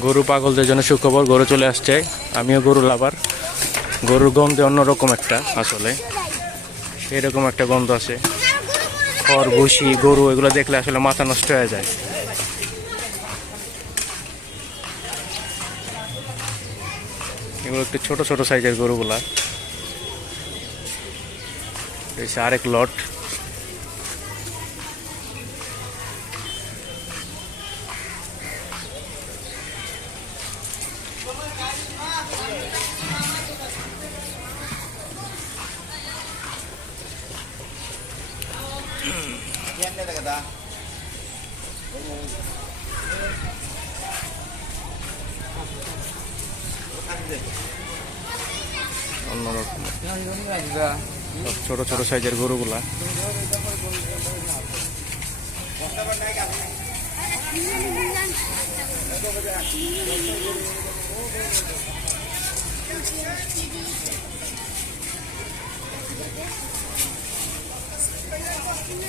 গরু পাগলদের জন্য সুখবর, গরু চলে আসছে। আমিও গরু লাভার। গরুর গন্ধে অন্যরকম একটা আসলে। এরকম একটা গন্ধ আছে। খড়, ভুসি, গরু, এগুলো দেখলে আসলে মাথা নষ্ট হয়ে যায়। এগুলো একটু ছোট ছোট সাইজের গরুগুলা। আরেক লট। অন্যরকম সব ছোট ছোট সাইজের গরুগুলা।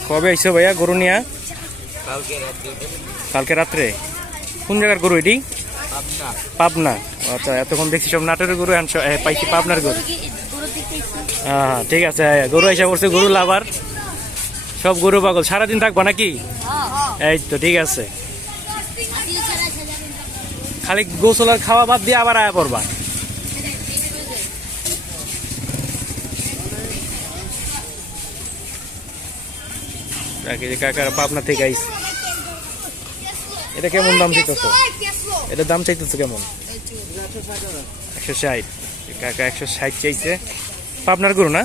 কবে আইসো ভাইয়া গরু নিয়া? কালকে রাত্রে? কোন জায়গার গরু এটি? পাবনা। আচ্ছা এতক্ষণ দেখছি সব নাটোরের গরু পাইছি পাবনার গরু। হ্যাঁ ঠিক আছে গরু এসে করছে গরু লাভার। সব গরু পাগল সারাদিন থাকব নাকি? এই তো ঠিক আছে। খালি গোসল আর খাওয়া বাদ দিয়ে আবার আয়া পড়বা। দেখি যে কাকার পাবনা থেকে আইস এটা কেমন দাম চাইতেছো? এটার দাম চাইতেছো কেমন? একশো ষাট। কাকা একশো ষাট চাইছে। পাবনার গরু না?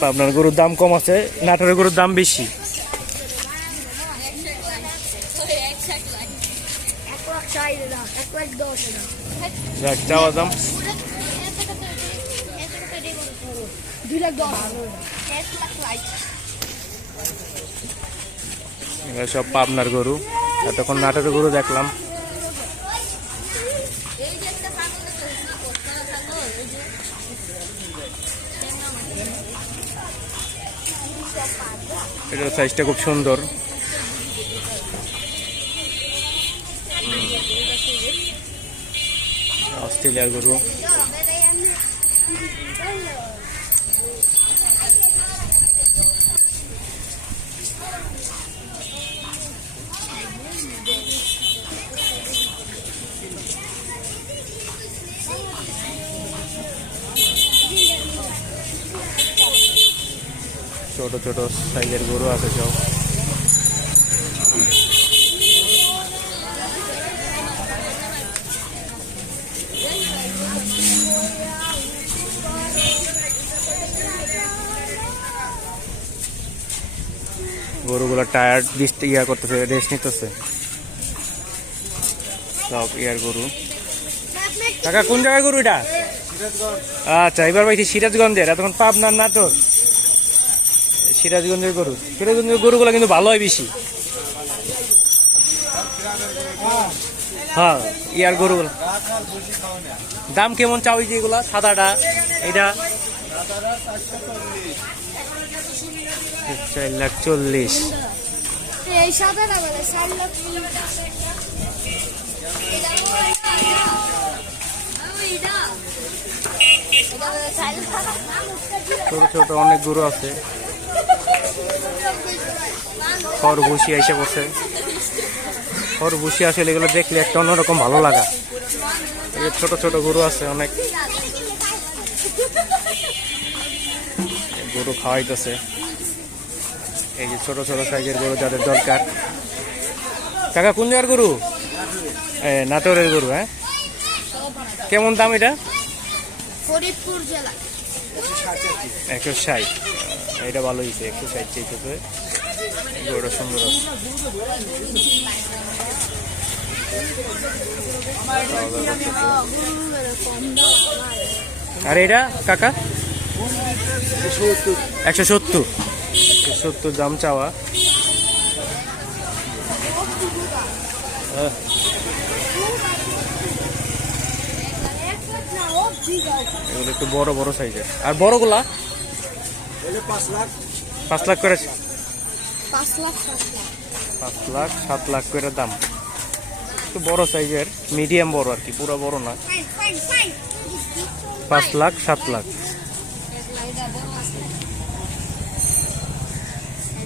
পাবনার গরুর দাম কম আছে, নাটোরের গরুর দাম বেশি। যাক, চাওয়া দাম। দুই লাখ দশ এগুলো সব পাবনার গরু। এতক্ষণ নাটের গরু দেখলাম। এটার সাইজটা খুব সুন্দর। অস্ট্রেলিয়ার গরু। ছোট ছোট সাইজের গরু আছে সব। গরুগুলো টায়ার্ড দিতে ইয়া করতেছে রেস্ট নিতেছে। সব ইয়ার গরু। কাকা, কোন জায়গায় গরু এটা? আচ্ছা এবার পাইছি সিরাজগঞ্জের, এতক্ষণ পাবনার নাটোর সিরাজগঞ্জের গরু। সিরাজগঞ্জের গরুগুলো কিন্তু ভালো হয় বেশি। হ্যাঁ ইয়ার গরুগুলো। দাম কেমন চাও এই যে এগুলা? সাদাটা এটা চার লাখ চল্লিশ। ছোট ছোট অনেক গরু আছে। খড় ভুসি এসে বসে। খড় ভুসি আসলে এগুলো দেখলে একটা অন্যরকম ভালো লাগা। এই ছোট ছোট গরু আছে অনেক। গরু খাওয়াইতেছে। এই যে ছোট ছোট সাইজের গরু যাদের দরকার। কাকা কোন জায়গার গরু? নাটোরের গরু হ্যাঁ? কেমন দাম এটা? ফরিদপুর জেলা। একশো ষাট। এটা ভালো হয়েছে একশো ষাট চাইতে গরুটা সুন্দর আর এটা, কাকা? একশো সত্তর। সত্তর দাম চাওয়া। এগুলো একটু বড় বড় সাইজের। আর বড়গুলা? পাঁচ লাখ। পাঁচ লাখ করে পাঁচ লাখ, সাত লাখ করে দাম। একটু বড় সাইজের মিডিয়াম বড় আর কি, পুরো বড় না। পাঁচ লাখ, সাত লাখ।